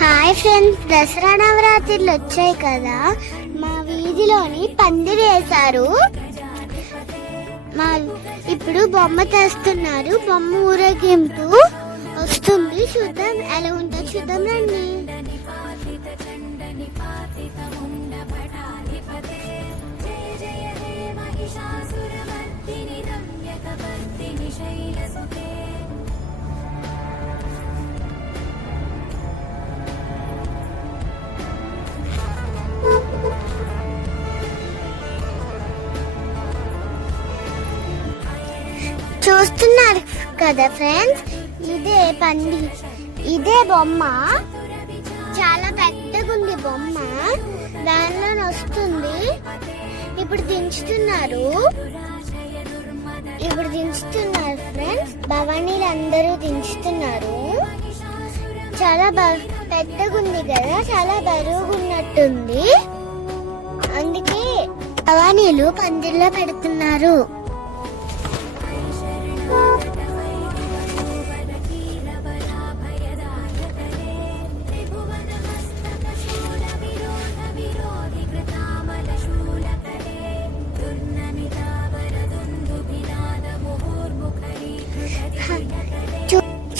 Hi friends, Dasara నవరాత్రులు వచ్చాయి కదా. మా వీధిలోని పందిరి వేశారు. ఇప్పుడు బొమ్మ తెస్తున్నారు. బొమ్మ ఊరేగింపు వస్తుంది. చూద్దాం ఎలా ఉంటుందో చూద్దాం రండి. చూస్తున్నారు కదా ఫ్రెండ్స్, ఇదే బొమ్మ. చాలా పెద్దగా ఉంది బొమ్మ. దానిలో వస్తుంది. ఇప్పుడు దించుతున్నారు ఫ్రెండ్స్. భవానీలు అందరూ దించుతున్నారు. చాలా పెద్దగా ఉంది కదా, చాలా బరువుగా ఉన్నట్టుంది. అందుకే భవానీలు పందిరిలో పెడుతున్నారు.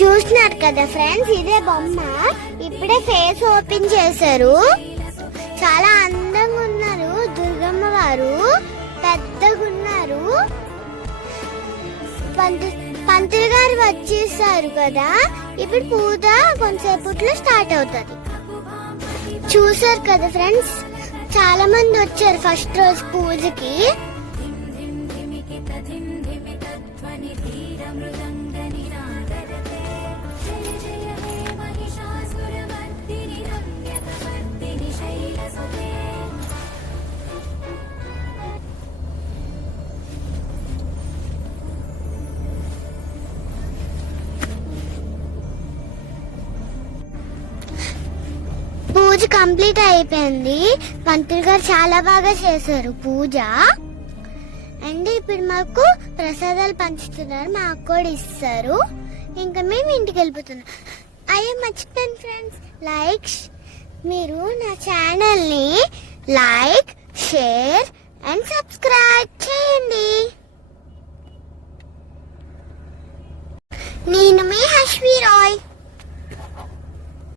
చూస్తున్నారు కదా ఫ్రెండ్స్, ఇదే బొమ్మ. ఇప్పుడే ఫేస్ ఓపెన్ చేశారు. చాలా అందంగా ఉన్నారు. దుర్గమ్మ వారు పెద్దగా ఉన్నారు. పంతులు గారు వచ్చేసారు కదా. ఇప్పుడు పూజ కొంతసేపట్లో స్టార్ట్ అవుతుంది. చూసారు కదా ఫ్రెండ్స్, చాలా మంది వచ్చారు ఫస్ట్ రోజు పూజకి. పూజ కంప్లీట్ అయిపోయింది. పంతులు గారు చాలా బాగా చేశారు పూజ. అండ్ ఇప్పుడు మాకు ప్రసాదాలు పంచుతున్నారు. మాకు కూడా ఇస్తారు. ఇంకా మేము ఇంటికి వెళ్ళిపోతున్నాం. అయ్యో మర్చిపోయాను ఫ్రెండ్స్, మీరు నా ఛానల్ని లైక్, షేర్ అండ్ సబ్స్క్రైబ్ చేయండి. నేను మీ హర్షవి రాయ్.